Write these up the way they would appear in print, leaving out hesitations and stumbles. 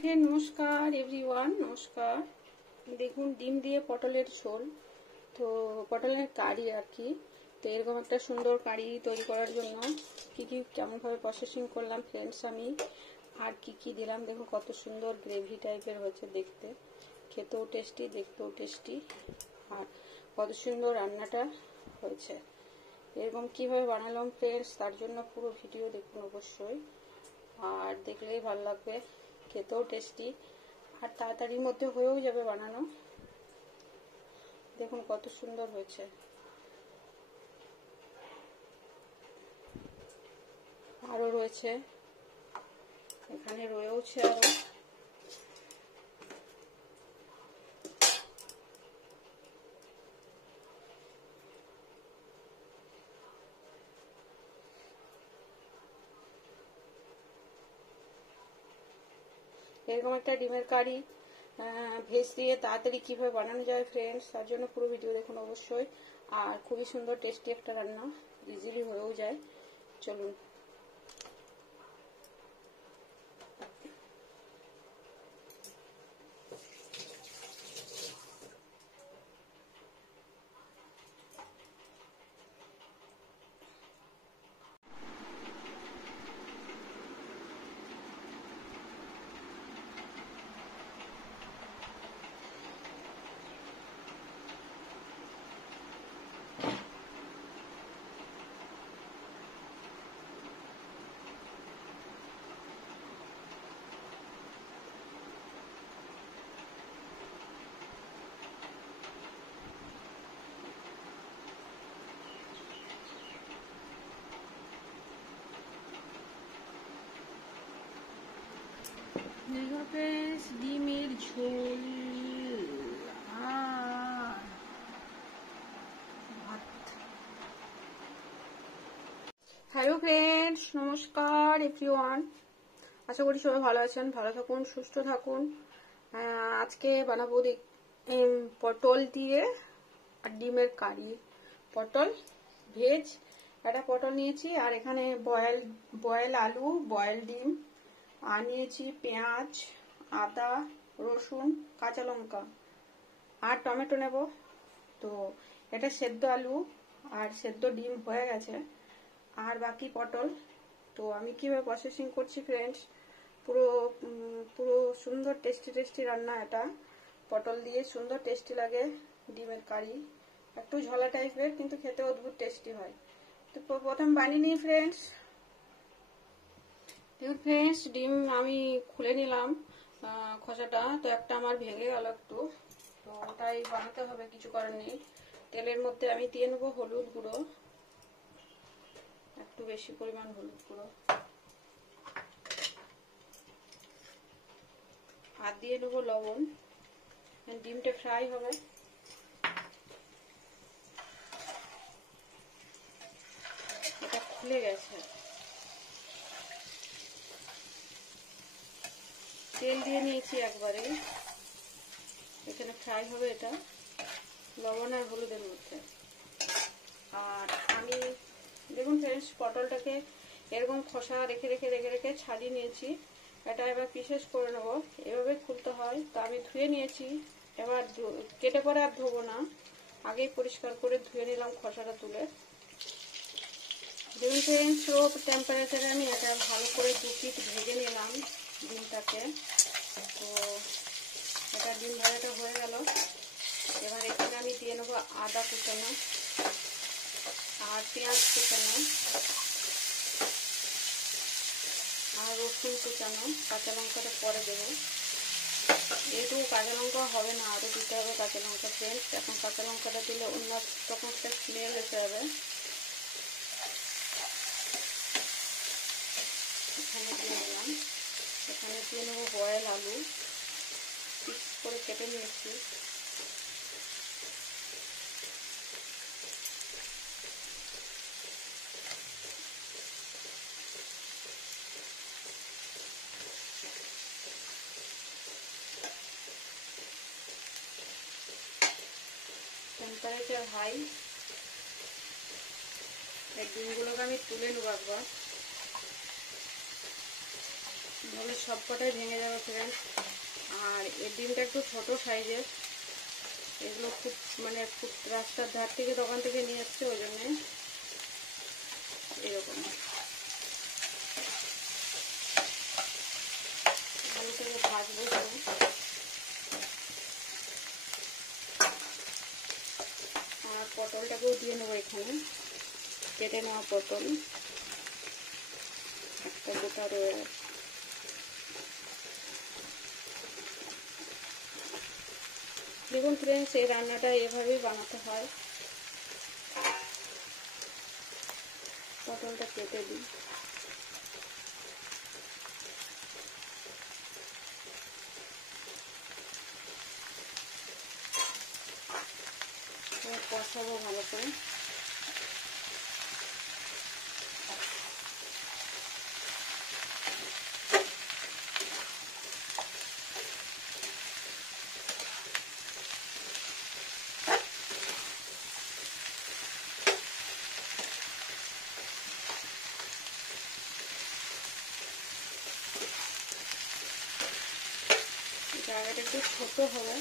Friend, নমস্কার everyone, নমস্কার। দেখুন, ডিম দিয়ে পটলের ঝোল, তো পটলের কারি আর কি। তো এরকম একটা সুন্দর কারি তৈরি করার জন্য কি কেমনভাবে প্রসেসিং করলাম ফ্রেন্ডস আমি, আর কি দিলাম দেখুন। কত সুন্দর গ্রেভি টাইপের হয়েছে দেখতে, খেতেও টেস্টি, দেখতেও টেস্টি, আর কত সুন্দর রান্নাটা হয়েছে। এরকম কিভাবে বানালাম ফ্রেন্ডস, তার জন্য পুরো ভিডিও দেখুন অবশ্যই, আর দেখলেই ভালো লাগবে। খেতেও টেস্টি আর তাড়াতাড়ির মধ্যে হয়েও যাবে বানানো। দেখুন কত সুন্দর হয়েছে। আরো রয়েছে, এখানে রয়েছে আরো। এরকম একটা ডিমের কারি ভেজ দিয়ে তাড়াতাড়ি কিভাবে বানানো যায় ফ্রেন্ডস, তার জন্য পুরো ভিডিও দেখুন অবশ্যই। আর খুবই সুন্দর টেস্টি একটা রান্না, ইজিলি হয়েও যায়। চলুন। ডিমের ঝোল আর ভাত। হ্যালো ফ্রেন্ডস, নমস্কার এভরিওয়ান। আশা করি সবাই ভালো আছেন, ভালো থাকুন, সুস্থ থাকুন। আজকে বানাবো পটল দিয়ে আর ডিমের কারি। পটল ভেজ, একটা পটল নিয়েছি, আর এখানে বয়েল আলু, বয়েল ডিম, আর নিয়েছি পেঁয়াজ, আদা, রসুন, কাঁচা লঙ্কা আর টমেটো নেব। তো এটা সেদ্ধ আলু আর সেদ্ধ ডিম হয়ে গেছে, আর বাকি পটল। তো আমি কিভাবে প্রসেসিং করছি ফ্রেন্ডস, পুরো সুন্দর টেস্টি রান্না এটা। পটল দিয়ে সুন্দর টেস্টি লাগে ডিমের কারি, একটু ঝোলা টাইপের, কিন্তু খেতে অদ্ভুত টেস্টি হয়। তো প্রথম বানিয়ে নিই ফ্রেন্ডস। দেখুন ফ্রেন্ডস, ডিম আমি খুলে নিলাম খোসাটা, তো একটা আমার ভেঙে গেল একটু, তো ওটাই বানাতে হবে, কিছু করার নেই। তেলের মধ্যে আমি দিয়ে নেবো হলুদ গুঁড়ো, একটু বেশি পরিমাণ হলুদ গুঁড়ো, আর দিয়ে নেবো লবণ। ডিমটা ফ্রাই হবে। এটা খুলে গেছে, তেল দিয়ে নিয়েছি একবারে, এখানে ফ্রাই হবে এটা লবণ আর হলুদের মধ্যে। আর আমি দেখুন ফ্রেন্ডস, পটলটাকে এরকম খোসা রেখে ছাড়িয়ে নিয়েছি। এটা এবার পিসেস করে নেবো, এভাবে খুলতে হয়। তো আমি ধুয়ে নিয়েছি, এবার কেটে পরে আর ধোবো না, আগেই পরিষ্কার করে ধুয়ে নিলাম খোসাটা তুলে। দেখুন ফ্রেন্ডস, লো টেম্পারেচারে আমি এটা ভালো করে 2 পিট ভেজে নিলাম ডিমটাকে। তো এটা ডিম ভাজাটা হয়ে গেল। এবার এখানে আমি দিয়ে নেবো আদা কুচানো আর পেঁয়াজ কুচানো আর রসুন কুচানো, কাঁচা লঙ্কাটা পরে দেবো। এইটুকু কাঁচা লঙ্কা হবে না, আরও দিতে হবে কাঁচা লঙ্কা ফ্রেন্ডস। এখন কাঁচা লঙ্কাটা দিলে অন্য রকম একটা স্মেল এসে যাবে। এখানে দিয়ে নিলাম, এখানে দিয়ে নেবো বয়েল আলু, পিস করে কেটে নিয়েছি। Temperature high. এই ডিমগুলোকে আমি তুলে নেবো একবার। নাহলে সব কটাই ভেঙে যাবে ফ্রেন্ডস। আর এই ডিমটা একটু ছোট সাইজের, এগুলো খুব মানে খুব রাস্তার ধার থেকে দোকান থেকে নিয়ে আসছে, ওই জন্যে এরকম ভালো করে ভাজবো। আর পটলটাকেও দিয়ে নেবো এখানে, কেটে নেওয়া পটল একটা গোটা রয়ে গেছে। দেখুন ফ্রেন্ডস, এই রান্নাটা এভাবেই বানাতে হয়। পটলটা কেটে দিই। কষাবো ভালো করে। জায়গাটা একটু ছোট হবে,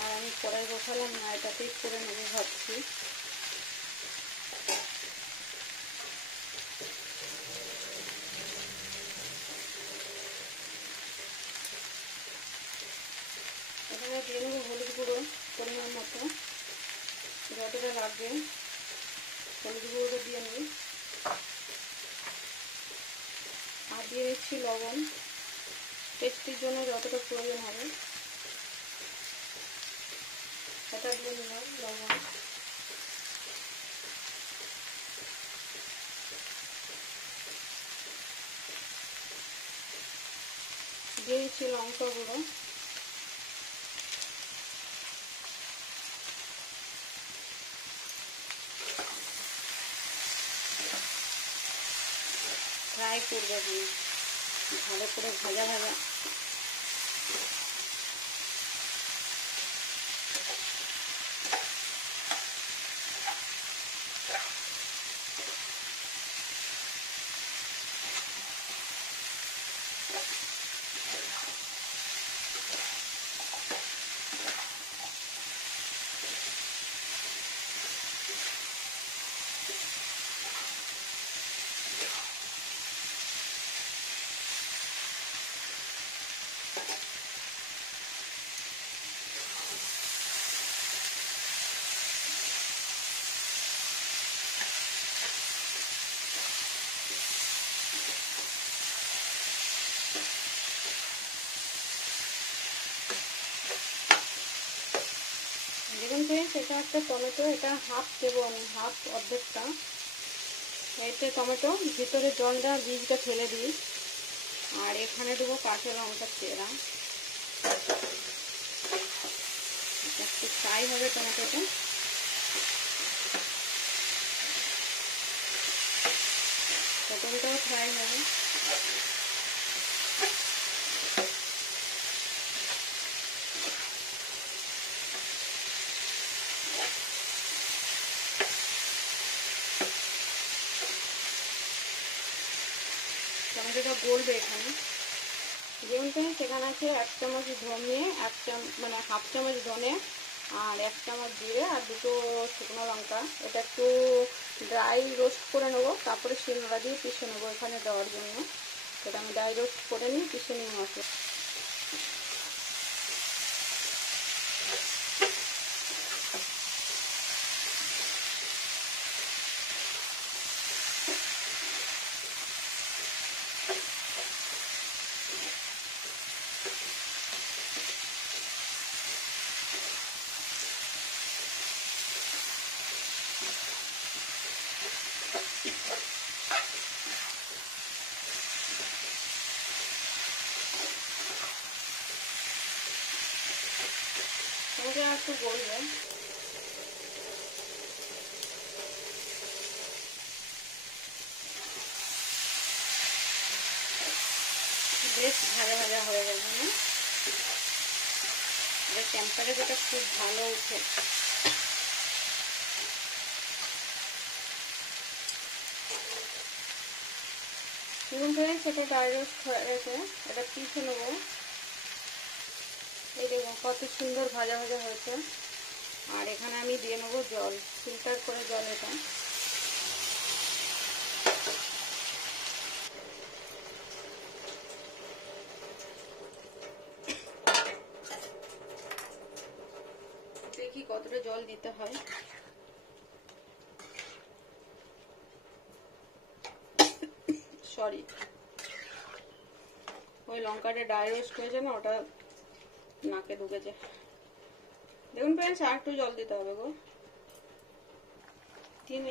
আর আমি কড়াই বসালাম না, এটাতেই করে নেবো ভাবছি। এখানে দিয়ে নেবো হলুদ গুঁড়ো পরিমাণ মতো, যতটা লাগবে হলুদ গুঁড়োটা দিয়ে নিই। আর দিয়ে নিচ্ছি লবণ, টেস্টির জন্য যতটা প্রয়োজন হবে সেটা দিয়ে নিলাম লবণ। দিয়ে দিচ্ছি লঙ্কা গুঁড়ো, ফ্রাই করবো ভালো করে ভাজা ভাজা। দেখুন ফ্রেন্ডস, এটা একটা টমেটো, এটা হাফ দেবো আমি, হাফ অর্ধেকটা। এতে টমেটো ভিতরে জলটা বীজটা ফেলে দিই। আর এখানে দেবো কাঁচা লঙ্কা চেরা, একটু ফ্রাই হবে টমেটোটা। পটলটাও ফ্রাই হবে। টমেটোটা গলবে এখানে। যেমন সেখানে আছে 1 চামচ ধনে, মানে হাফ চামচ ধনে, আর 1 চামচ জিরে, আর 2টো শুকনো লঙ্কা। এটা একটু ড্রাই রোস্ট করে নেবো, তারপরে শিলনোড়া দিয়ে পিষে নেবো এখানে দেওয়ার জন্য। এটা আমি ড্রাই রোস্ট করে নিই, পিষে নিয়ে মশলা। একটু গলবে। বেশ ভাজা ভাজা হয়ে গেছে না? এর টেম্পারেচারটা খুব ভালো উঠে। দেখুন ফ্রেন্ডস, এটা ড্রাই রোস্ট হয়ে গেছে, এটা পিষে নেবো। এই দেখুন কত সুন্দর ভাজা ভাজা হয়েছে। আর এখানে আমি দিয়ে নেবো জল, ফিল্টার করে জল। এটা দেখি কতটা জল দিতে হয়। সরি, ওই লঙ্কাটা ড্রাই রোস্ট হয়েছে না, ওটা নাকে ঢুকেছে। দেখুন ফ্রেন্ডস, আর একটু জল দিতে হবে গো,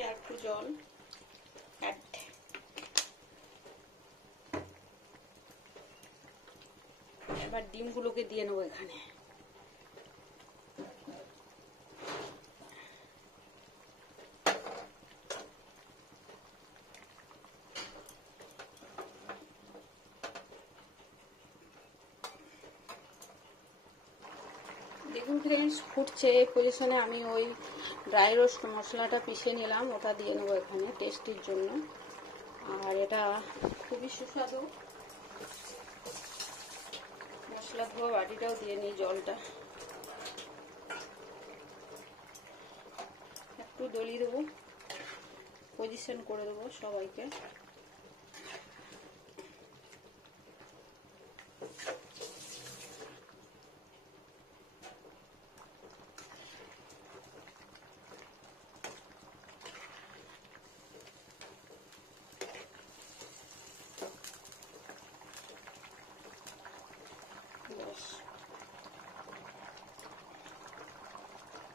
আর একটু জল অ্যাড। এবার ডিমগুলোকে দিয়ে নেবো এখানে। দেখুন ফ্রেন্ডস, ফুটছে। এই পজিশনে আমি ওই ড্রাই রোস্ট মশলাটা পিষে নিলাম, ওটা দিয়ে নেবো এখানে টেস্টির জন্য। আর এটা খুবই সুস্বাদু। মশলা ধোয়া বাটিটাও দিয়ে নিই, জলটা একটু দলিয়ে দেবো, পজিশন করে দেবো সবাইকে।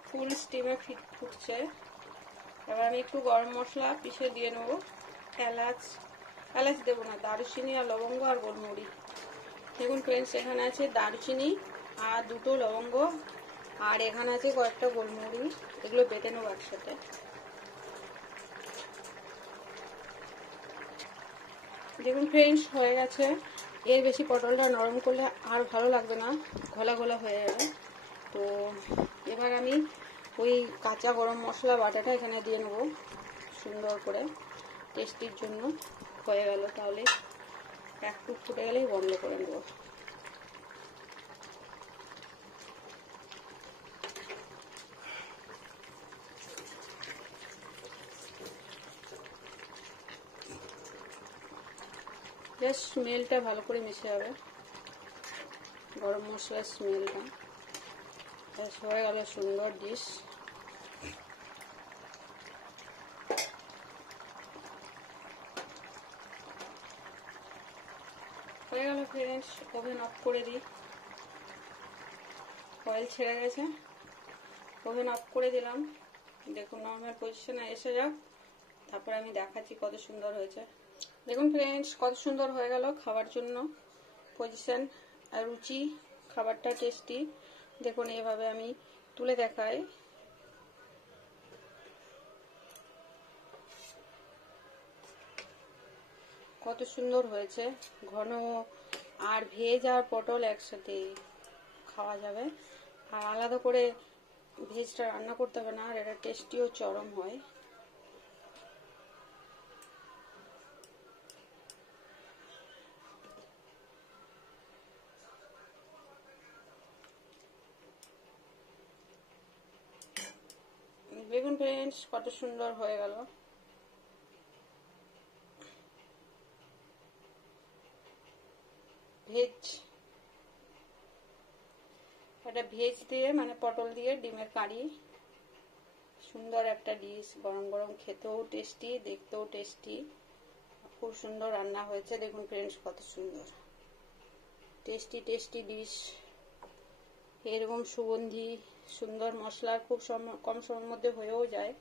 ফুল স্টিমে ফুটছে। এবার আমি একটু গরম মশলা পিষে দিয়ে নেবো। এলাচ দেবো না, দারুচিনি আর লবঙ্গ আর গোলমরিচ। দেখুন ফ্রেন্ডস, এখানে আছে দারুচিনি আর দুটো লবঙ্গ, আর এখানে আছে কয়েকটা গোলমরিচ। এগুলো বেটে নেবো একসাথে। দেখুন ফ্রেন্ডস, হয়ে গেছে। এর বেশি পটলটা নরম করলে আর ভালো লাগবে না, ঘোলা ঘোলা হয়ে যাবে। তো এবার আমি ওই কাঁচা গরম মশলা বাটাটা এখানে দিয়ে নেবো সুন্দর করে, টেস্টির জন্য। হয়ে গেল, তাহলে একটু ফুটে গেলেই বন্ধ করে নেব। জাস্ট স্মেলটা ভালো করে মিশে যাবে, গরম মশলার স্মেলটা। হয়ে গেল সুন্দর ডিশ। হয়ে গেল ফ্রেন্ডস, ওভেন অফ করে দিই। অয়েল ছেড়ে গেছে, ওভেন অফ করে দিলাম। দেখুন নর্মাল পজিশনে এসে যাক, তারপর আমি দেখাচ্ছি কত সুন্দর হয়েছে। দেখুন ফ্রেন্ডস, কত সুন্দর হয়ে গেল খাবার জন্য পজিশন। আর রুচি, খাবারটা টেস্টি। দেখুন এইভাবে আমি তুলে দেখাই। কত সুন্দর হয়েছে, ঘন। আর ভেজ আর পটল একসাথে খাওয়া যাবে, আর আলাদা করে ভেজটা রান্না করতে হবে না। আর এটা টেস্টিও চরম হয়। দেখুন ফ্রেন্ডস, কত সুন্দর হয়ে গেল। ভেজ, এটা ভেজ দিয়ে মানে পটল দিয়ে ডিমের কারি। সুন্দর একটা ডিশ, গরম গরম, খেতেও টেস্টি, দেখতেও টেস্টি। খুব সুন্দর রান্না হয়েছে। দেখুন ফ্রেন্ডস, কত সুন্দর টেস্টি টেস্টি ডিশ। এরকম সুগন্ধি সুন্দর মশলা খুব কম সময়ের মধ্যে হয়েও যায়।